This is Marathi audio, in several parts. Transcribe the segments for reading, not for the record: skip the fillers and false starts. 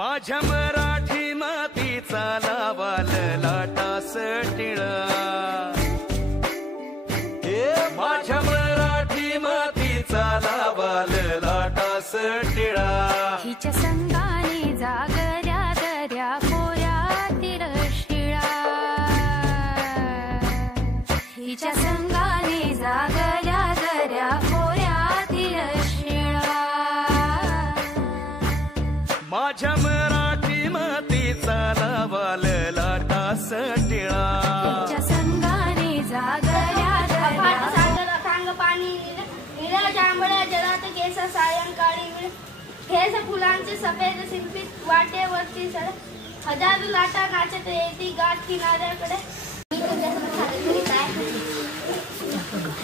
माझ्या मराठी मातीचा लावाल लाटास टिळा, माझ्या मराठी मातीचा लावाल लाटास टिळा. हिच्या संगाने जागऱ्या दऱ्या खोऱ्यातील शिळा, हिच्या संगाने जागऱ्या दऱ्या खोऱ्यातील शिळा. माझ्या मराठी मातीचा लावाल लाटास टिळा, हिच्या संगाने जागऱ्या दऱ्या पाणी निळ्या जांभळ्या जलात केस सायंकाळी ठेस फुलांचे सफेद शिल्पित वाटेवरती सड, हजारो लाटा नाचत येती गाठ किनाऱ्याकडे. मी तुझ्यासमोर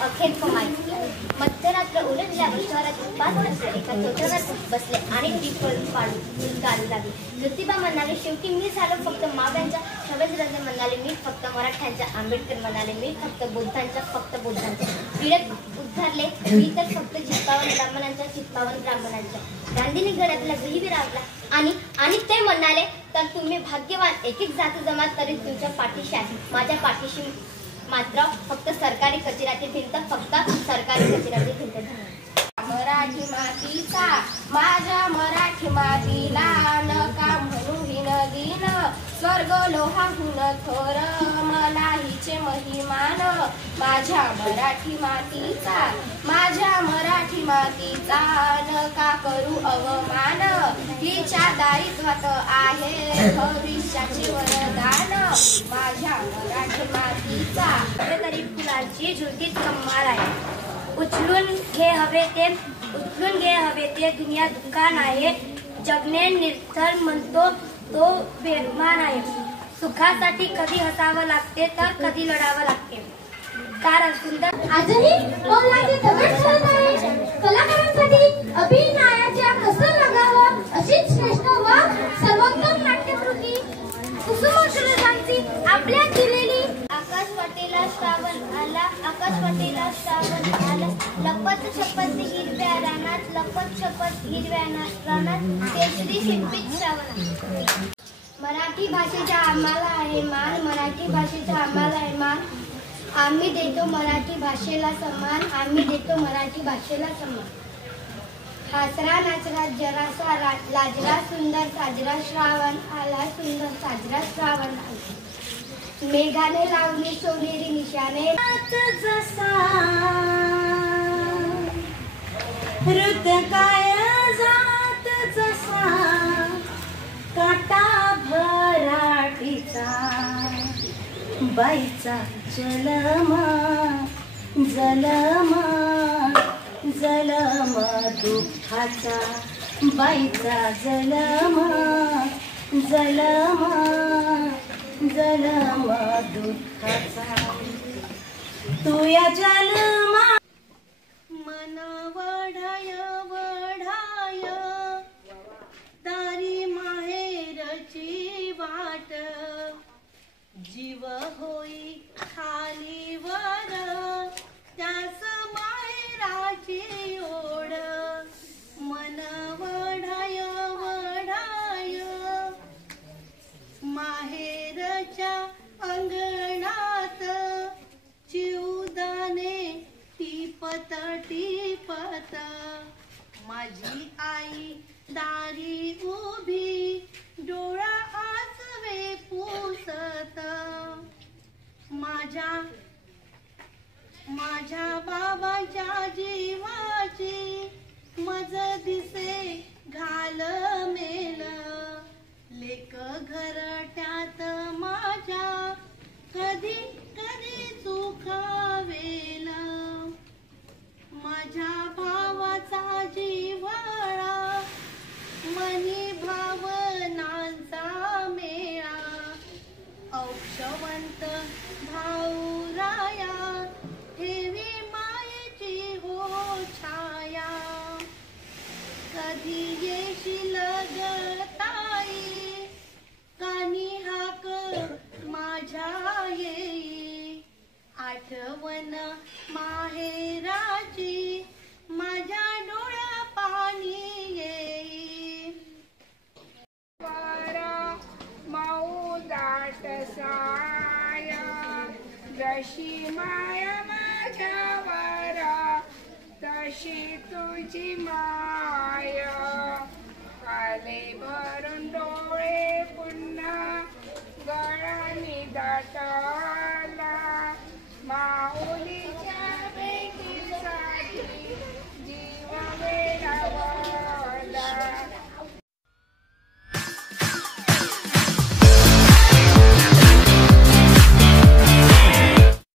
अखेर कमाई मध्यरात्र उलटल्यावर शहरातील 5 रस्ते एका चौथऱ्यात बसले आणि टीप पाडून गाडी लागली. ज्योतिबा म्हणाले, शेवटी मी झालो फक्त माव्यांच्या. शवेंद्रनाथ म्हणाले, मी फक्त मराठ्यांच्या. आंबेडकर म्हणाले, मी फक्त बुद्धांच्या, फक्त बुद्धांच्या. टिळक उद्धारले, मी तर फक्त 55 ब्राह्मणांच्या, 55 ब्राह्मणांच्या. गांधींनी गळ्यातला गही विरावला आणि ते म्हणाले, तर तुम्ही भाग्यवान. एक एक जात जमात तरी तुमच्या पाठीशी आहे. माझ्या पाठीशी मात्र फक्त सरकारी कचेऱ्याची भिंत, फक्त सरकारी कचेऱ्याची भिंत. मराठी मातीचा माझ्या मराठी मातीला नका म्हणू विनदीन, स्वर्ग लोहाहून थोर मला हिचे महिमान. माझ्या मराठी मातीचा, माझ्या मराठी मातीचा नका करू अवमान. हिच्या दायित्वात आहे भविष्याचे वरदान. माझ्या मराठी मातीचा तरी फुलांची झुलतीत कमाल आहे. उचलून घे हवे ते दुनिया दुकान आहे. जगणे निरर्थक म्हणतो तो बेरमान आहे. सुखासाठी कधी हसावं लागते तर कधी लढावं लागते. कारण सुंदर आजही कोल्हाची दगड ठरत आहे. कलाकारांसाठी अभिनयाच्या कसर लागावं अशीच श्रेष्ठ व सर्वोत्तम नाट्यकृती कुसुमाग्रजांची आपल्या दिलेली. आकाश वाटेला श्रावण आला, आकाश वाटेला श्रावण आला. लपत शपथ हिरव्या रानात, लपत शपथ हिरव्या रानात केशरी शिल्पित श्रावण. मराठी भाषेचा आम्हाला आहे मान, मराठी भाषेचा आम्हाला आहे मान. आम्ही देतो मराठी भाषेला सन्मान, आम्ही देतो मराठी भाषेला सन्मान. हासरा नाचरा जरासा लाजरा सुंदर साजरा श्रावण आला, सुंदर साजरा श्रावण आला. मेघाने लावली सोनेरी निशाने जसा हृद काय जात जसा काटा भराटीचा बाईचा जलमा जलमा जलम दुःखाचा बाईचा जलमा जलमा जलम दुःखाचा. तू या जलमा मन वढाय वढाय तारी माहेरची वाट. जीव होई खालीवर त्यास माहेराची ओढ. मन वढाय वढाय माहेरच्या अंगणात चिवदाने टिपत टिपत. माझी आई दारी उभी डोळा आसवे पुसत. माझ्या बाबाच्या जीवाची मज दिसे घाल मेल. लेक घरट्यात माझ्या कधी कधी चुकावेल. माझ्या भावाचा जिव्हाळा मनी भावनांचा मेळा. औक्षवंत भाऊराया ठेवी मायेची हो छाया. कधी येशील ग ताई कानी हाक माझ्या येई. आठवण माहेराची माझ्या डोळ्या पाणी येई. जशी माया माझ्यावर तशी तुझी माया आले भरून डोळे पुन्हा गळानी दाटा